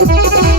Thank you.